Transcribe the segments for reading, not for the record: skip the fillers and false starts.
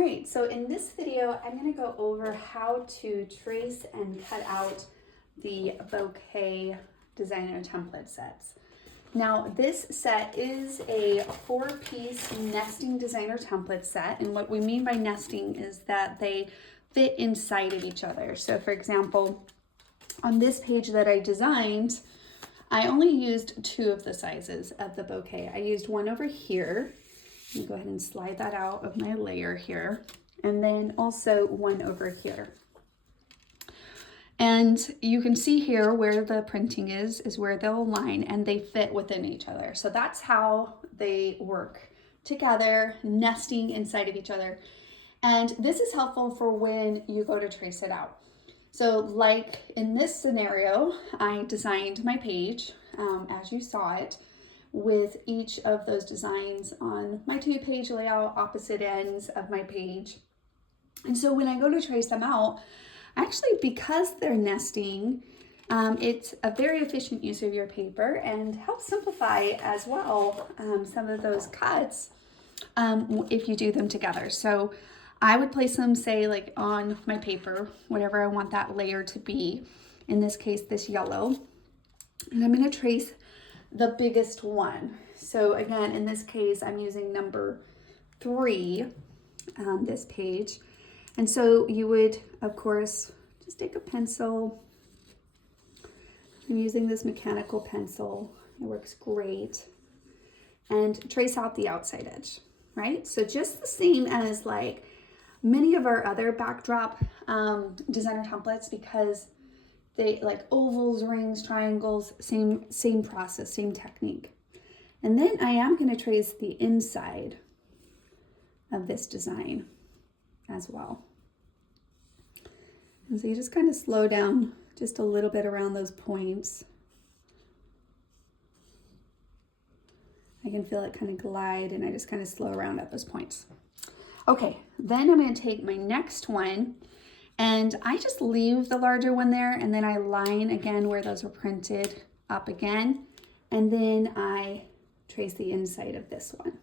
right, so in this video, I'm going to go over how to trace and cut out the Bouquet designer template sets. Now, this set is a 4-piece nesting designer template set, and what we mean by nesting is that they fit inside of each other. So for example, on this page that I designed, I only used 2 of the sizes of the bouquet. I used one over here. Let me go ahead and slide that out of my layer here. And then also one over here. And you can see here where the printing is where they'll align and they fit within each other. So that's how they work together, nesting inside of each other. And this is helpful for when you go to trace it out. So like in this scenario, I designed my page as you saw it, with each of those designs on my 2-page layout, opposite ends of my page. And so when I go to trace them out, actually, because they're nesting, it's a very efficient use of your paper and helps simplify as well some of those cuts if you do them together. So I would place them, say, like on my paper, whatever I want that layer to be. In this case, this yellow. And I'm going to trace the biggest one. So again, in this case, I'm using number 3 on this page. And so you would, of course, just take a pencil. I'm using this mechanical pencil. It works great. And trace out the outside edge, right? So just the same as like many of our other backdrop designer templates, because they like ovals, rings, triangles, same process, same technique. And then I am going to trace the inside of this design as well. And so you just kind of slow down just a little bit around those points. I can feel it kind of glide, and I just kind of slow around at those points. Okay, then I'm going to take my next one, and I just leave the larger one there, and then I line again where those were printed up again, and then I trace the inside of this one.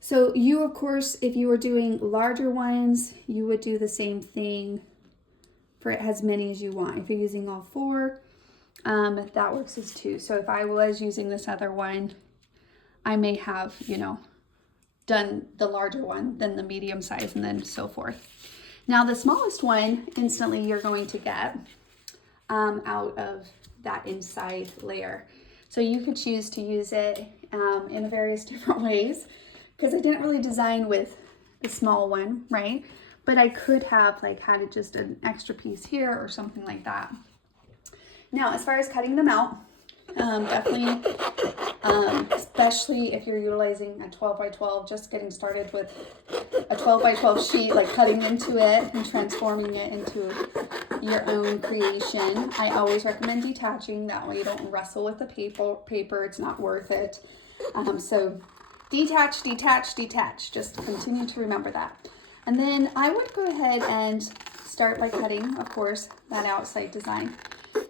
So you, of course, if you were doing larger ones, you would do the same thing for as many as you want. If you're using all 4, that works as 2. So if I was using this other one, I may have, done the larger one, then the medium size, and then so forth. Now the smallest one, instantly you're going to get out of that inside layer. So you could choose to use it in various different ways, because I didn't really design with the small one, right? But I could have like had just an extra piece here or something like that. Now, as far as cutting them out, definitely, especially if you're utilizing a 12 by 12, just getting started with a 12 by 12 sheet, like cutting into it and transforming it into your own creation. I always recommend detaching, that way you don't wrestle with the paper. It's not worth it. So detach, detach, detach. Just continue to remember that. And then I would go ahead and start by cutting, of course, that outside design.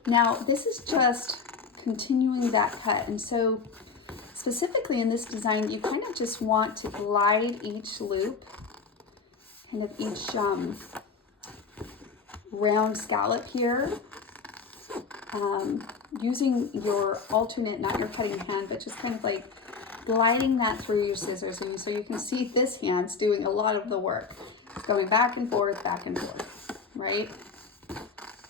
Now, this is just continuing that cut. And so specifically in this design, you kind of just want to glide each loop, kind of each round scallop here, using your alternate, not your cutting hand, but just kind of like gliding that through your scissors. And so you can see this hand's doing a lot of the work. It's going back and forth, right?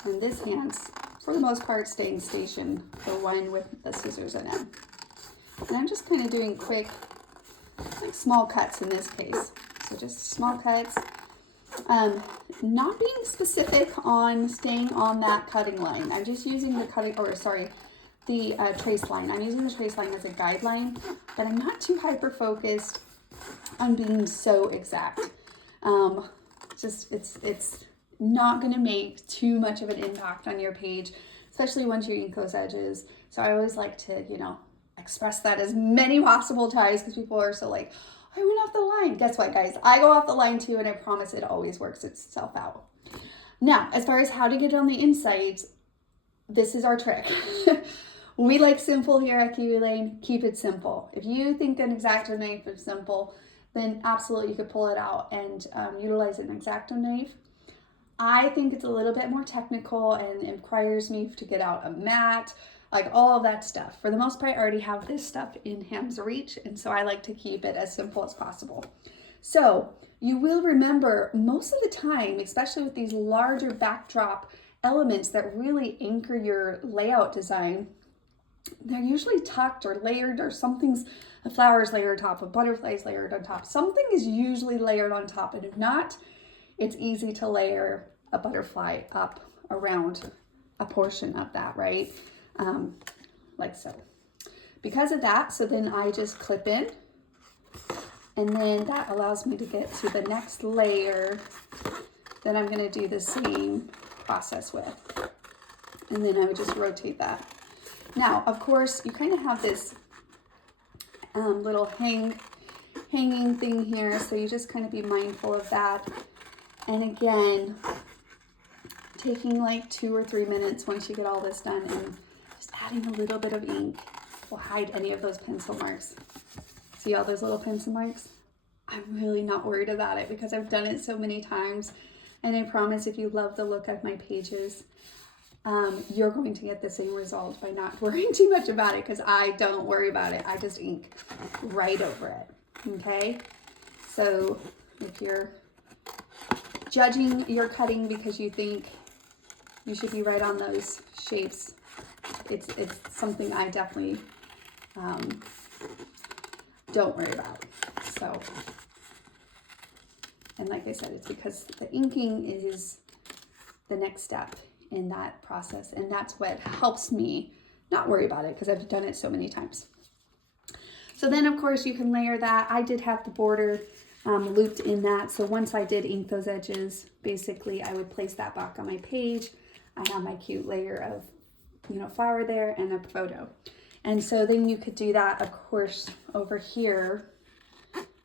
And this hand's, for the most part, staying stationed, the one with the scissors in it. And I'm just kind of doing quick, like small cuts in this case. So just small cuts. Not being specific on staying on that cutting line. I'm just using the trace line. I'm using the trace line as a guideline, but I'm not too hyper-focused on being so exact. It's not going to make too much of an impact on your page, especially once you ink those edges. So I always like to, express that as many possible times, because people are so like, I went off the line. Guess what, guys? I go off the line too, and I promise it always works itself out. Now, as far as how to get it on the insides, this is our trick. We like simple here at Kiwilane. Keep it simple. If you think an X-Acto knife is simple, then absolutely you could pull it out and utilize an X-Acto knife. I think it's a little bit more technical and it requires me to get out a mat, like all of that stuff. For the most part, I already have this stuff in hand's reach, and so I like to keep it as simple as possible. So you will remember most of the time, especially with these larger backdrop elements that really anchor your layout design, they're usually tucked or layered, or something's, a flower's layered on top, a butterfly's layered on top. Something is usually layered on top, and if not, it's easy to layer a butterfly up around a portion of that, right? Like so. Because of that, so then I just clip in, and then that allows me to get to the next layer that I'm going to do the same process with. And then I would just rotate that. Now, of course, you kind of have this little hanging thing here, so you just kind of be mindful of that. And again, taking like 2 or 3 minutes once you get all this done, and just adding a little bit of ink will hide any of those pencil marks. See all those little pencil marks? I'm really not worried about it because I've done it so many times. And I promise if you love the look of my pages, you're going to get the same result by not worrying too much about it, because I don't worry about it. I just ink right over it, okay? So if you're judging your cutting because you think you should be right on those shapes, it's something I definitely don't worry about. So, and like I said, it's because the inking is the next step in that process, and that's what helps me not worry about it because I've done it so many times. So then of course you can layer that. I did have the border looped in that, so once I did ink those edges, basically I would place that back on my page. I have my cute layer of, you know, flower there and a photo. And so then you could do that, of course, over here.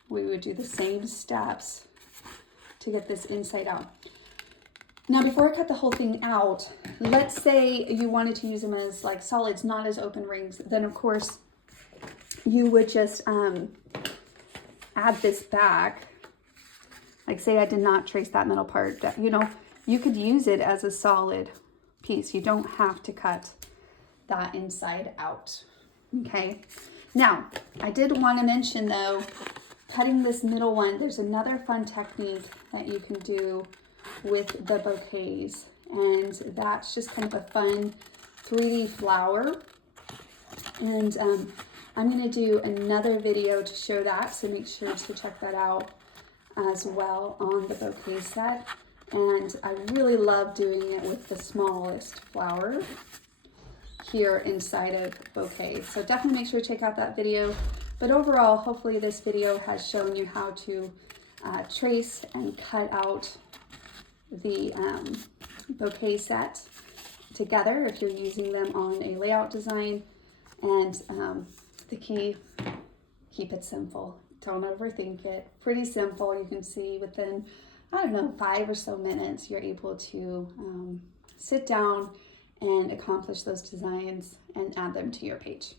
We would do the same steps to get this inside out. Now, before I cut the whole thing out, let's say you wanted to use them as like solids, not as open rings. Then of course you would just add this back. Like say I did not trace that middle part, you know, you could use it as a solid piece. You don't have to cut that inside out, okay? Now, I did want to mention though, cutting this middle one, there's another fun technique that you can do with the bouquets, and that's just kind of a fun 3D flower. And I'm going to do another video to show that, so make sure to check that out as well on the bouquet set. And I really love doing it with the smallest flower here inside of bouquet. So definitely make sure to check out that video. But overall, hopefully this video has shown you how to trace and cut out the bouquet set together if you're using them on a layout design. And the key, keep it simple. Don't overthink it. Pretty simple. You can see within, I don't know, 5 or so minutes, you're able to sit down and accomplish those designs and add them to your page.